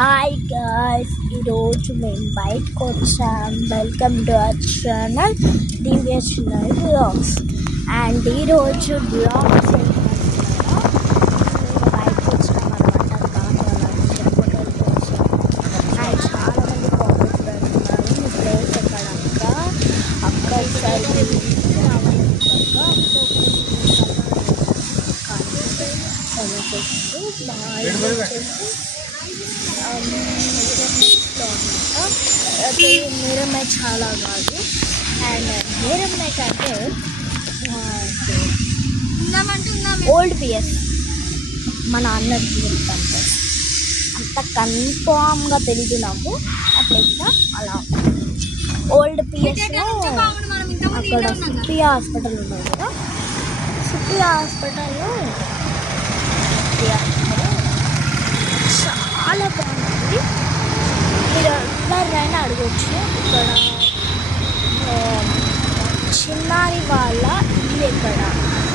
Hi guys, ఈరోజు మేము బయటకు వచ్చాం. Welcome to our channel Divya's vlogs. And ఈరోజు బ్లాగ్స్ మేము బయటకు వచ్చాం అనమాట. అండ్ చాలామంది కామెంట్స్ పెడుతున్నారు మీ ప్లేస్ ఎక్కడక్క, అక్కడ సైడ్ మీరమ్మాయి చాలా కాదు. అండ్ మీరమ్మాయి కంటే ఓల్డ్ పిఎస్ మా నాన్నకి చెప్తాను. అంత కన్ఫామ్గా తెలీదు నాకు ఆ ప్లేస్. అలా ఓల్డ్ పిఎస్లో అక్కడ సిపి హాస్పిటల్ ఉన్నది కదా, సిపి హాస్పిటల్లో చాలా బాగుంటుంది. మీరు ఎవరైనా అడగచ్చు. ఇక్కడ చిన్నారి వాళ్ళ ఇల్లు ఎక్కడ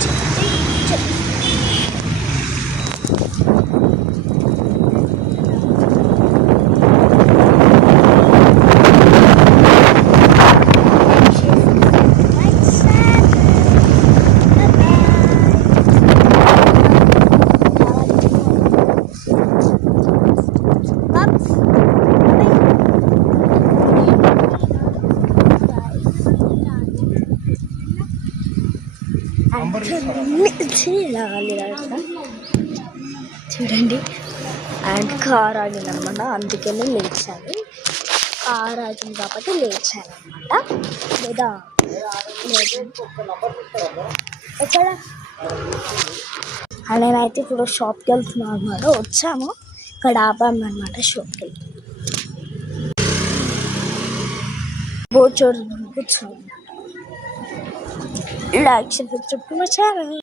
చెప్పి చూడండి. అండ్ కార్ ఆగిందనమాట, అందుకని లేచాను. కార్ ఆగింది కాబట్టి లేచాను అనమాట. లేదా ఎక్కడ నేనైతే ఇప్పుడు షాప్కి వెళ్తున్నాను అనమాట. వచ్చాము, ఇక్కడ ఆపామన్నమాట షాప్కి. కూర్చోండి, like subscribe to my channel.